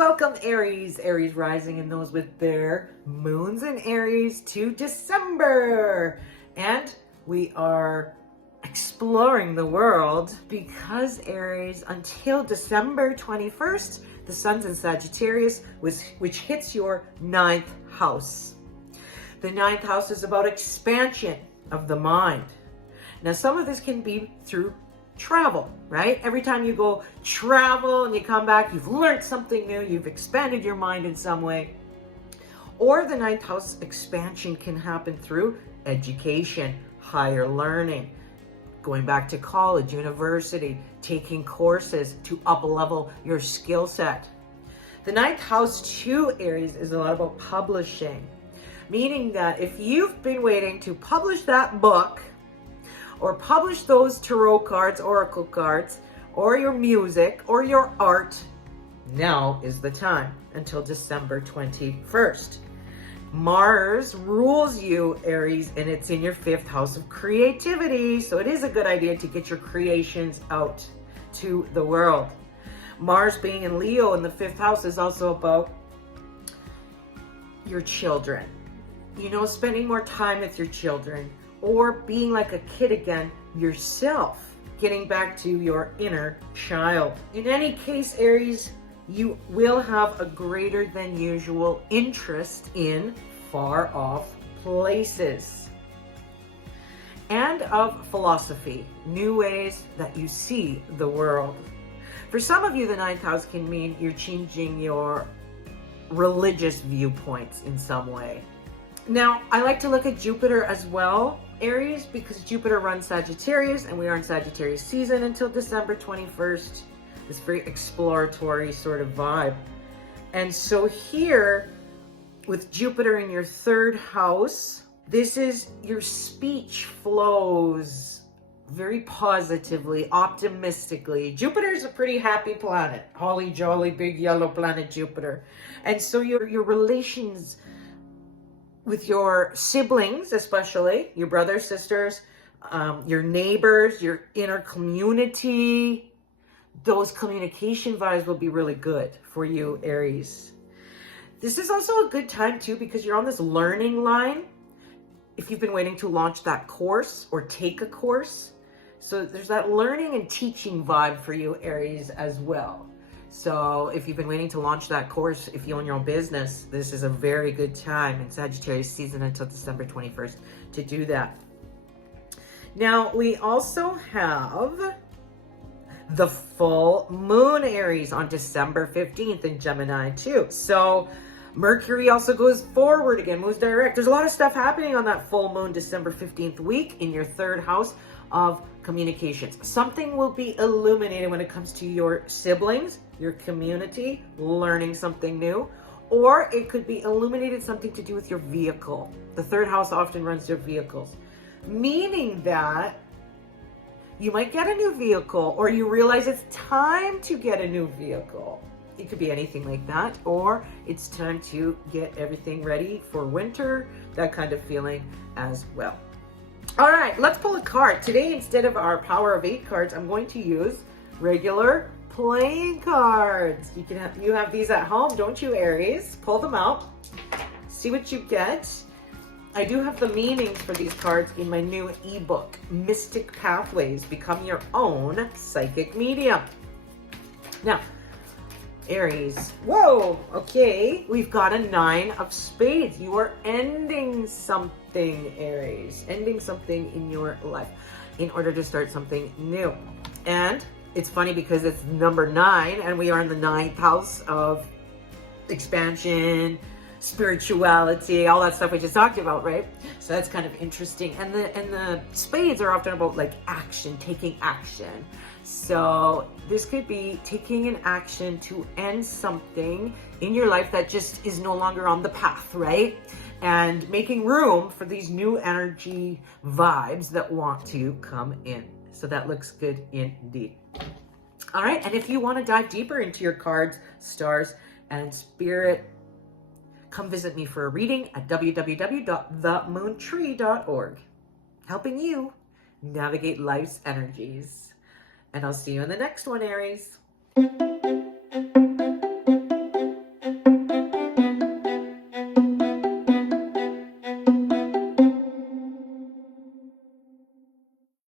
welcome Aries rising and those with their moons in Aries to December. And we are exploring the world because Aries, until December 21st, the sun's in Sagittarius, which hits your 9th house. The 9th house is about expansion of the mind. Now, some of this can be through travel, right? Every time you go travel and you come back, you've learned something new, you've expanded your mind in some way. Or the 9th house expansion can happen through education, higher learning, going back to college, university, taking courses to up-level your skill set. The 9th house to Aries is a lot about publishing, meaning that if you've been waiting to publish that book or publish those tarot cards, oracle cards, or your music, or your art, now is the time until December 21st. Mars rules you, Aries, and it's in your 5th house of creativity. So it is a good idea to get your creations out to the world. Mars being in Leo in the 5th house is also about your children. You know, spending more time with your children, or being like a kid again yourself, getting back to your inner child. In any case, Aries, you will have a greater than usual interest in far off places and of philosophy, new ways that you see the world. For some of you, the 9th house can mean you're changing your religious viewpoints in some way. Now, I like to look at Jupiter as well, Aries, because Jupiter runs Sagittarius and we are in Sagittarius season until December 21st. This very exploratory sort of vibe. And so here, with Jupiter in your 3rd house, this is your speech flows very positively, optimistically. Jupiter is a pretty happy planet. Holly jolly big yellow planet Jupiter. And so your relations with your siblings, especially your brothers, sisters, your neighbors, your inner community, those communication vibes will be really good for you, Aries. This is also a good time too, because you're on this learning line. If you've been waiting to launch that course or take a course. So there's that learning and teaching vibe for you, Aries, as well. So if you've been waiting to launch that course, if you own your own business, this is a very good time in Sagittarius season until December 21st to do that. Now, we also have the full moon, Aries, on December 15th in Gemini too. So Mercury also goes forward again, moves direct. There's a lot of stuff happening on that full moon, December 15th week in your 3rd house of communications. Something will be illuminated when it comes to your siblings, your community, learning something new, or it could be illuminated something to do with your vehicle. The 3rd house often runs your vehicles, meaning that you might get a new vehicle, or you realize it's time to get a new vehicle. It could be anything like that, or it's time to get everything ready for winter, that kind of feeling as well. All right, let's pull a card. Today, instead of our Power of 8 cards, I'm going to use regular playing cards. You have these at home, don't you, Aries? Pull them out, see what you get. I do have the meanings for these cards in my new ebook, Mystic Pathways, Become Your Own Psychic Medium. Now, Aries, whoa, okay, we've got a 9 of spades. You are ending something, Aries, ending something in your life in order to start something new. And it's funny because it's number 9 and we are in the 9th house of expansion, spirituality, all that stuff we just talked about, right? So that's kind of interesting. And the spades are often about like action, taking action. So this could be taking an action to end something in your life that just is no longer on the path, right? And making room for these new energy vibes that want to come in. So that looks good indeed. All right, and if you want to dive deeper into your cards, stars, and spirit, come visit me for a reading at www.themoontree.org, helping you navigate life's energies. And I'll see you in the next one, Aries.